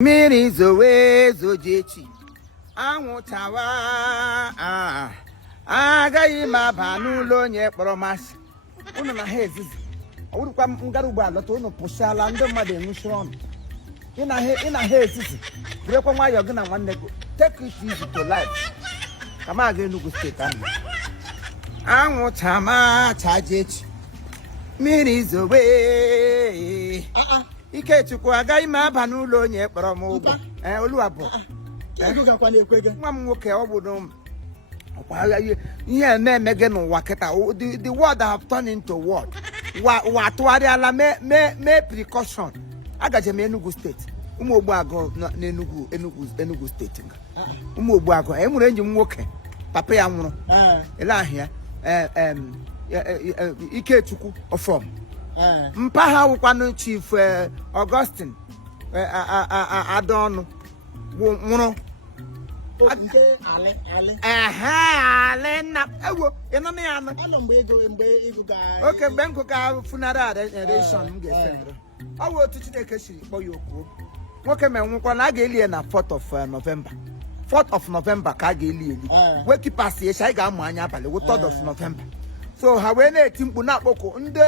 Mmiri zowe zojechi anwụ tawa agaghị m aba n'ụlọ onye kpọrọ masị unu na ha ezizi ọwụrụkwa ngara ugbo alọta unu pụsịala ndị mmadụ enwuchiri ọnụ ị na ha ezizi birekwa nwayọọ gị na nwanne gị take it easy to life kama aga Enugu steeti ahụ anwụ tama chajechi mmiri zowe Ikechukwu agaghị m aba n'ụlọ onye kpọrọ m ụgwọ oluwabụ nwa m nwoke ọ bụ ihe na-eme gị n'ụwa kịta the world have turned into what wa atụgharịala mee precaution agaje m Enugu steeti ụmụ Ogbuagụ n'Enugu steeti ụmụ Ogbuagụ enwere enyi m nwoke papa ya nwụrụ ele ahịa Ikechukwu ọfọm mpa ha wụkwanụ Chief Augustine Adaọnụ nwụrụ oke mgbe m gụka funeral generation m ga-ese ọ bụ otu Chineke siri kpọ ya okwu nwoke ma nwụkwa na a ga-eli ya na 4th of November 4th of November ka a ga-eli wekipasị echi anyị ga-amụ anya abalị wụ 3rd of November so ha wee na-eti mkpu na-akpọkụ ndị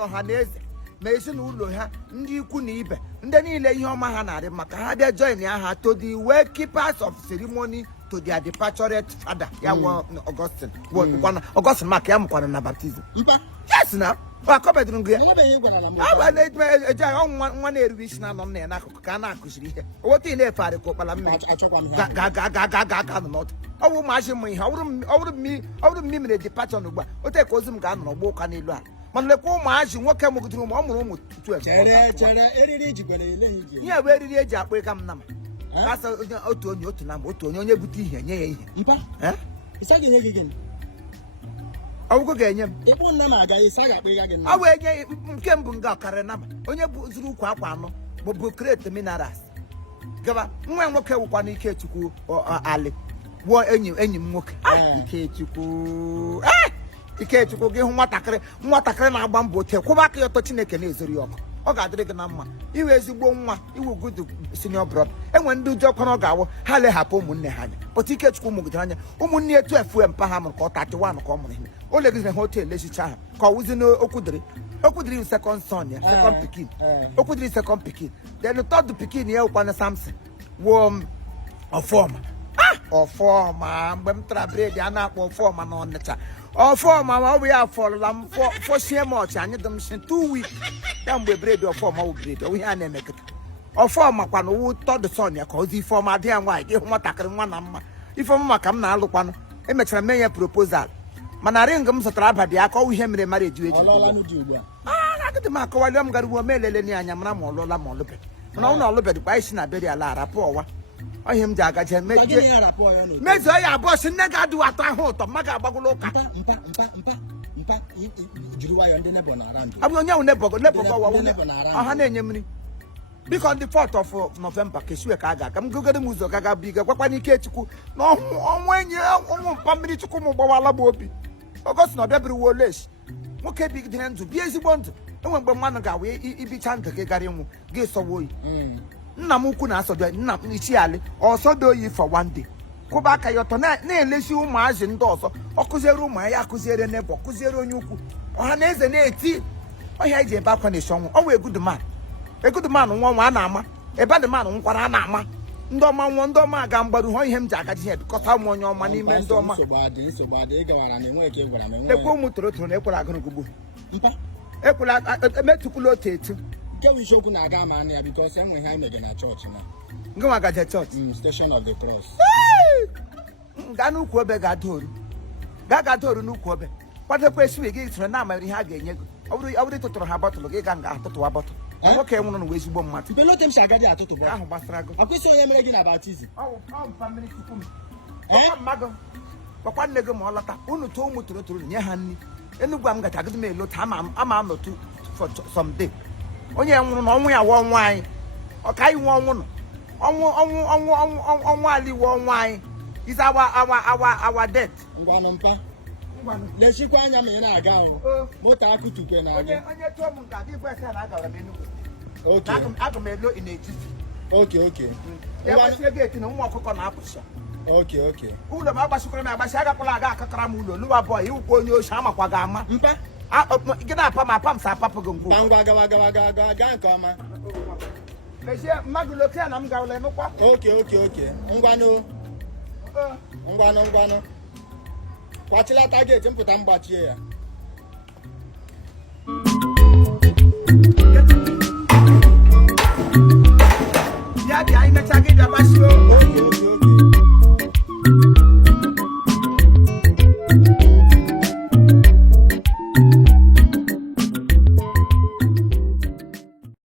ọha na eze ma ezinụlọ ha ndị ikwu na ibe ndị niile ihe ọma ha na-arị maka ha bịa join ha to the way keepers of ceremony to their departure father ya Augustine Augustine maka ya mụkwara na baptism yes na akọbedụrụ gị ya nwa na-erube isi na anọ nna ya n'akụkụ ka a na-akụziri ihe owotu ị na-efegharị ka ụkpala mmiri ga n'ọdụ ọ bụ ụmụazị mụ ihe ọ bụrụ mmiri mere departure ugbu a otu ka ozu m ga-anọ n'ọgbọ ụka n'elu ala mana lekwa ụmụazị nwoke mụgidere ụmụ ọ mụrụ ụmụ 12 ihe bụ eriri eji akpọ ịga m nama kasa otu onye otu na otu onye bute ihe nye ya ihe ọgwụgwọ ga-enye m ọ bụ enye nke mbụ nga ọkarị nama onye zuru ukwu akwa anọ bụ krete minerals gaba nwa nwoke wụkwa na Ikechukwu Ali gwuo enyi m nwoke Ikechukwu gị hụ nwatakịrị na-agba mbọ ote kwụba aka ya ọtọ Chineke na-ezori ya ọkụ ọ ga-adịrị gị na mma iwe ezigbo nwa iwu good senior brother enwe ndị ụjọ ọkọrọ ga-awụ ha lehapụ ụmụnne ha anya pụta Ikechukwu mụgidere anya ụmụnne ya 12 mpa ha mụrụ ka ọ 31 ka ọ mụrụ ihe o legidere ha otu elechicha ha ka ọ wụzi n'okwudiri second son ya second pikin okwudiri second pikin then third pikin ya wụkwana Samson wuo ọfọma mgbe m tara bred a na-akpọ ọfọma na Ọnịcha ọfọma ma ọ bụ ya fọrọla m fọchie m ọchị anyị dị m shi 2 weeks ya mgbe bred ọfọma wụ bred ihe a na-emekọta ọfọma kwana wụ tọdụ son ya ka ozi Ifeọma dị ya nwaanyị gị hụ nwatakịrị nwa na mma Ifeọma maka m na-alụkwanụ emechara mee ya proposal mana ring m zụtara abalị aka ọwụ ihe mere mara eju agịdị m akọwali m gara ugbo m elele anya mara ma ọ lụọla ma ọlụbe mana ọ na ọlụbedịkwa isi na beri ala arapụ ọwa ọhịa m ji agaje mezuo ya abụọ si nne ga-adịwa atọ ahụ ụtọ mma ga-agbagolo ụka abụ onye ahụ ọha na-enye mmiri biko ndị 4th of November ka esiwe ka a ga-aga m gogoro m ụzọ gaga biga gwakwana Ikechukwu na ọnwụ enyi ọnwụ mpa mmiri Chukwu m gbawala m obi Ọgọst na ọbịa biri woleshi nwoke bigidere ndụ bie ezigbo ndụ enwe mgbe mmadụ ga-awa ibicha ndụ gị gara ịnwụ gị sọwa oyi nna m ukwu na-asọdo nna m Ichiali ọsọdo oyi for one day kwụba aka ya ọtọ na-elesi ụmụazị ndị ọzọ ọ kụziere ụmụ ya akụziere n'ebe ọ kụziere onye ukwu ọha na eze na-eti ọhịa iji ebe akwa na-esi ọnwụ ọ wụ egudman nwa a na-ama ebe adịman nkwara a na-ama ndị ọma nwụọ ndị ọma aga mgbaru hụ ihe m ji agaji ihe bikọta ụmụ onye ọma n'ime ndị ọma lekwa ụmụ torotoro na ekwere agụrụgugbu ekwela emetụkwula otu etu isiokwu na-aga ama anya because enwe ha emege na chọọchị na ngị nwa gaje chọọchị Station of the Cross gaa n'ukwu obe ga-adaoru n'ukwu obe kwadokwa esiwe gị soro na-amara ihe a ga-enye gị ọ bụrụ ịtụtụrụ ha bọtụlụ gị ga nga atụtụwa bọtụlụ nwoke nwụrụ n'ụwa ezigbo mmadụ ahụ gbasara gị akwụsị onye mere gị na baptizim mmadụ gwakwa nne gị ma ọ lọta unu tụọ ụmụ torotoro nye ha nri Enugu a m gacha agịdị m elota ama anọtu for some day onye nwụrụ na ọnwụ ya wụ ọnwụ anyị ọka anyị nwe ọnwụ nọ ọnwụ ala iwe ọnwụ anyị is our death lechikwa anya ma ị na-aga ahụ moto akụtukwe na-aga onye tụọ m nke adị igwe ese na agara m Enugu aga m elo in etiti Okay. Ya gbachie gate na ụmụ ọkụkọ na-apụsị. Okay. Ụlọ m agbachikwara m agbachi agakwala aga akakara m ụlọ lụwa bọị ịwụkwa onye ochi amakwa gị ama. Mpa. Gị na-apa m apa m sa apapụ gị ngwụ. Ngwa gawa gaa nke ọma. Mechie mmadụ loke na m gawala emekwa. Okay. Ngwanụ. Kwachilata gate mpụta mgbachie ya. Ya bịa imecha gị bịa gbachie